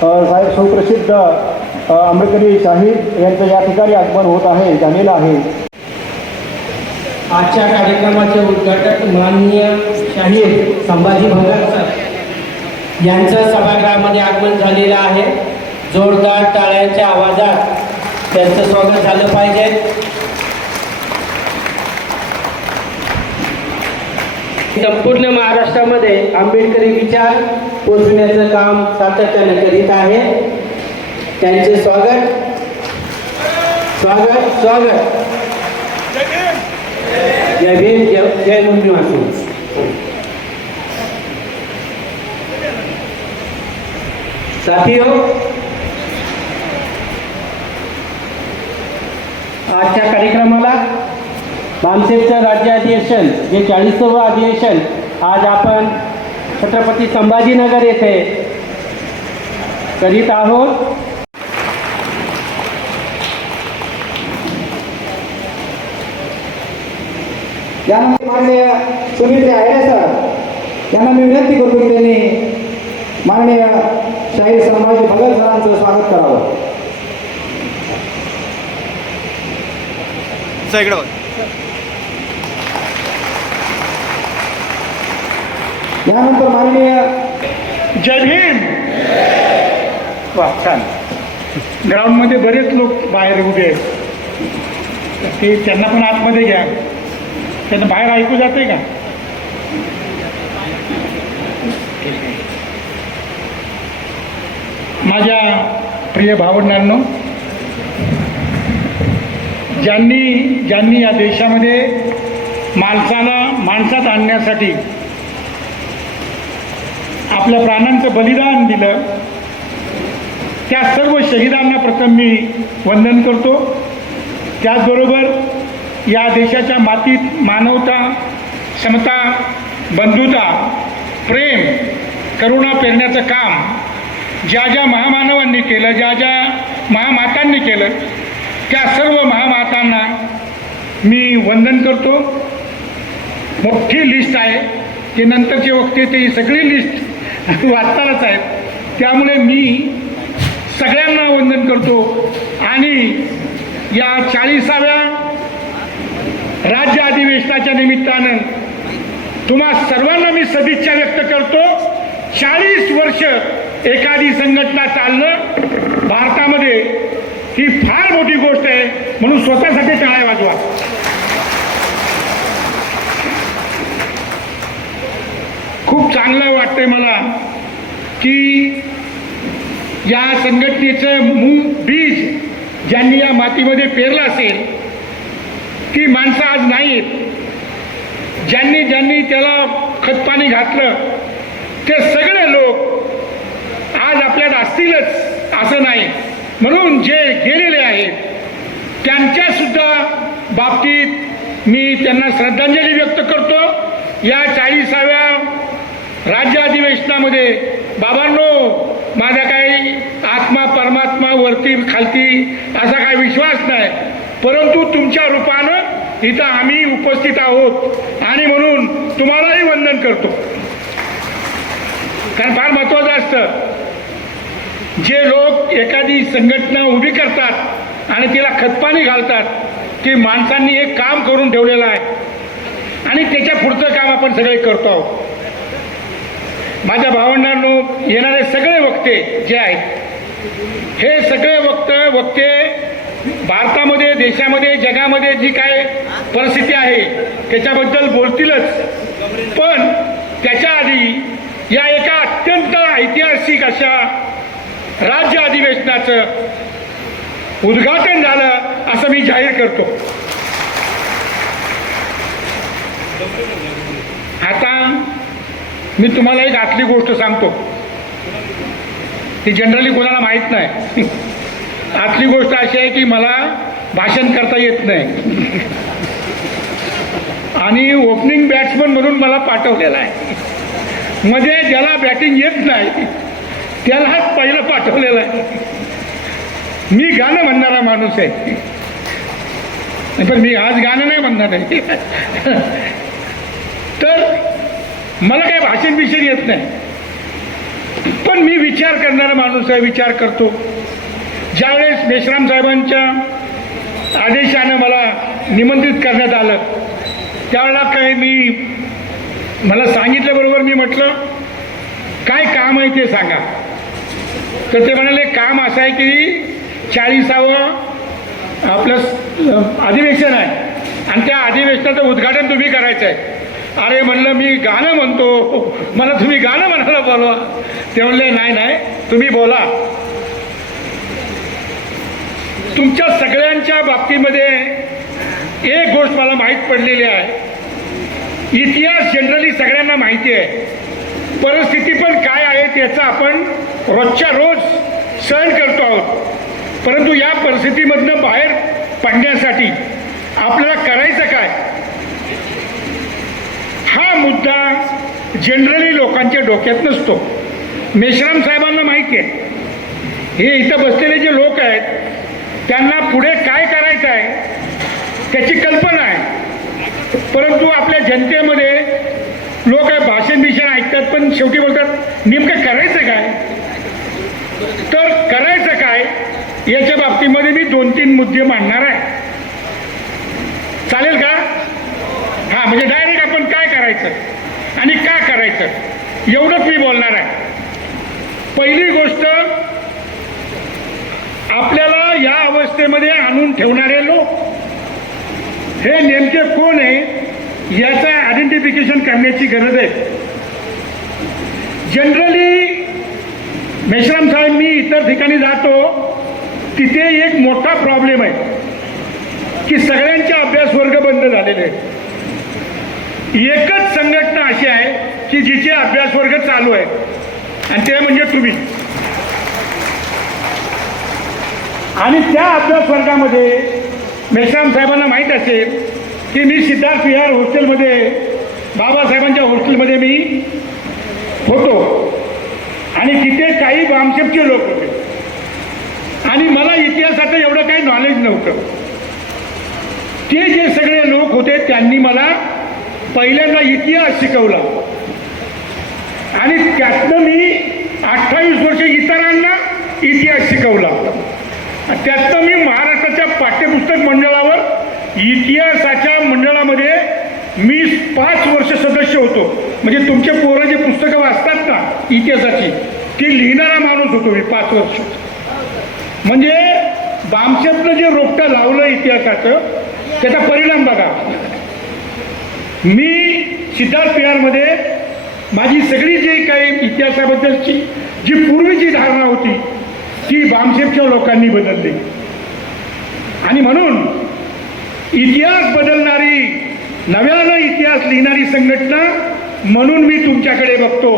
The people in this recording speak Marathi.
साहेब सुप्रसिद्ध आंबेडकरी शाहीर यांचं या ठिकाणी आगमन होत आहे, झालेलं आहे. आजच्या कार्यक्रमाचे उद्घाटक माननीय शाहीर संभाजी भंगार सर यांचं सभागृहामध्ये आगमन झालेलं आहे. जोरदार टाळ्यांच्या आवाजात त्यांचं स्वागत झालं पाहिजे. संपूर्ण महाराष्ट्रामध्ये आंबेडकरी विचार पोचवण्याचं काम सातत्यानं करीत आहे. त्यांचे स्वागत स्वागत स्वागत. जय भीम, जय मुंबई वासू. साथियों, आजच्या कार्यक्रमाला भामसेचं राज्य अधिवेशन जे 40वे अधिवेशन आज आपण छत्रपती संभाजीनगर येथे करीत आहोत. यानंतर माननीय सुमित्रे आयरे सर यांना मी विनंती करतो की त्यांनी माननीय शाहीर संभाजी भगत सरांचं स्वागत करावं. यानंतर माननीय जय भीम. वा, छान. ग्राउंडमध्ये बरेच लोक बाहेर उभे आहेत, ते त्यांना पण आतमध्ये घ्या. त्यांना बाहेर ऐकू जाते का? माझ्या प्रिय भावंडांनो, ज्यांनी या देशामध्ये माणसाला माणसात आणण्यासाठी आपल्या प्राणांचं बलिदान दिलं, त्या सर्व शहीदांना प्रथम मी वंदन करतो. त्याचबरोबर या देशाच्या मातीत मानवता, समता, बंधुता, प्रेम, करुणा पेरण्याचं काम ज्या ज्या महामानवांनी केलं, ज्या ज्या महामातांनी केलं, त्या सर्व महामातांना मी वंदन करतो. मोठी लिस्ट आहे, ते नंतरचे वक्ते ते ही सगळी लिस्ट वाचतानाच आहेत. त्यामुळे मी सगळ्यांना वंदन करतो आणि या 40व्या राज्य अधिवेशनाच्या निमित्तानं तुम्हा सर्वांना मी सदिच्छा व्यक्त करतो. 40 वर्ष एखादी संघटना चालणं भारतामध्ये ही फार मोठी गोष्ट आहे, म्हणून स्वतःसाठी टाळ्या वाजवा. खूप चांगलं वाटतंय मला की या संघटनेचं बीज ज्यांनी या मातीमध्ये पेरलं असेल ती माणसं आज नाहीत. ज्यांनी त्याला खतपाणी घातलं ते सगळे लोक आज आपल्यात असतीलच असं नाही. म्हणून जे गेलेले आहेत त्यांच्या सुद्धा बाबतीत मी त्यांना श्रद्धांजली व्यक्त करतो. या 40व्या राज्य अधिवेशनामध्ये बाबांनो, माझा काही आत्मा परमात्मा वरती खालती असा काही विश्वास नाही, परंतु तुमच्या रूपानं इथं आम्ही उपस्थित आहोत आणि म्हणून तुम्हालाही वंदन करतो. कारण फार महत्त्वाचं असतं, जे लोक एखादी संघटना उभी करतात आणि तिला खतपाणी घालतात, की माणसांनी एक काम करून ठेवलेलं आहे आणि त्याच्या पुढचं काम आपण सगळे करतो आहोत. माझ्या भावंडांनो, येणारे सगळे वक्ते जे आहेत, हे सगळे वक्ते भारतामध्ये, देशामध्ये, जगामध्ये जी काय परिस्थिती आहे त्याच्याबद्दल बोलतीलच. पण त्याच्या आधी या एका अत्यंत ऐतिहासिक अशा राज्य अधिवेशनाचं उद्घाटन झालं असं मी जाहीर करतो. आता मी तुम्हाला एक आतली गोष्ट सांगतो, ती जनरली कोणाला माहीत नाही. आतली गोष्ट अशी आहे की मला भाषण करता येत नाही आणि ओपनिंग बॅट्समन म्हणून मला पाठवलेला आहे. म्हणजे ज्याला बॅटिंग येत नाही त्यालाच पहिलं पाठवलेलं आहे. मी गाणं म्हणणारा माणूस आहे, पण मी आज गाणं नाही म्हणणार आहे. तर मला काही भाषण येत नाही. पण मी विचार करणारा माणूस आहे, विचार करतो. ज्यावेळेस मेश्राम साहेबांच्या आदेशानं मला निमंत्रित करण्यात आलं त्यावेळेला काय मला सांगितल्याबरोबर मी म्हटलं काय काम आहे ते सांगा. तर ते म्हणाले काम असं आहे की 40वं आपलं अधिवेशन आहे आणि त्या अधिवेशनाचं उद्घाटन तुम्ही करायचं आहे. अरे म्हणलं मी गाणं म्हणतो, मला तुम्ही गाणं म्हणायला बोलवा. ते म्हणले नाही तुम्ही बोला. तुमच्या सगळ्यांच्या बाबतीमध्ये एक गोष्ट मला माहीत पडलेली आहे. इतिहास जनरली सगळ्यांना माहिती आहे, परिस्थिती पण काय आहे त्याचा आपण रोजच्या रोज सहन करतो आहोत. परंतु या परिस्थितीमधनं बाहेर पडण्यासाठी आपल्याला करायचं काय हा मुद्दा जनरली लोकांच्या डोक्यात नसतो. मेश्राम साहेबांना माहिती आहे, हे इथं बसलेले जे लोक आहेत त्यांना पुढे काय करायचं आहे त्याची कल्पना आहे. परंतु आपल्या जनतेमध्ये लोक भाषण ऐकतात पण शेवटी बोलतात नेमकं करायचं काय. तर करायचं काय याच्या बाबतीमध्ये मी 2-3 मुद्दे मांडणार आहे. चालेल का? हां, म्हणजे डायरेक्ट आपण काय करायचं आणि का करायचं एवढंच मी बोलणार आहे. पहिली गोष्ट, आपल्याला या अवस्थेमध्ये आणून ठेवणारे लोक हे नेमके कोण आहे याचं आयडेंटिफिकेशन करण्याची गरज आहे. जनरली मेश्राम साहेब मी इतर ठिकाणी जातो तिथे एक मोठा प्रॉब्लेम आहे की सगळ्यांचे अभ्यास वर्ग बंद झालेले आहेत. एकच संघटना अशी आहे की जिचे अभ्यास वर्ग चालू आहे आणि ते म्हणजे तुम्ही. आणि त्या अभ्यास वर्गामध्ये मेश्राम साहेबांना माहीत असेल की मी सिद्धार्थ विहार हॉस्टेलमध्ये बाबासाहेबांच्या हॉस्टेलमध्ये मी होतो आणि तिथे काही बामशेपचे लोक होते आणि मला इतिहासाचं एवढं काही नॉलेज नव्हतं. ते जे सगळे लोक होते त्यांनी मला पहिल्यांदा इतिहास शिकवला आणि त्यातनं मी 28 वर्ष इतरांना इतिहास शिकवला. त्यातनं मी महाराष्ट्राच्या पाठ्यपुस्तक मंडळावर इतिहासाच्या मंडळामध्ये मी 5 वर्ष सदस्य होतो. म्हणजे तुमचे पोरं जे पुस्तकं वाचतात ना इतिहासाची ती लिहिणारा माणूस होतो मी 5 वर्ष. म्हणजे बामशेपनं जे रोपटं लावलं इतिहासाचं त्याचा परिणाम बघा. मी सिद्धार्थ विहारमध्ये माझी सगळी जी काही इतिहासाबद्दलची जी पूर्वीची धारणा होती ती बामशेपच्या लोकांनी बदलली. आणि म्हणून इतिहास बदलणारी, नव्यानं इतिहास लिहिणारी संघटना म्हणून मी तुमच्याकडे बघतो.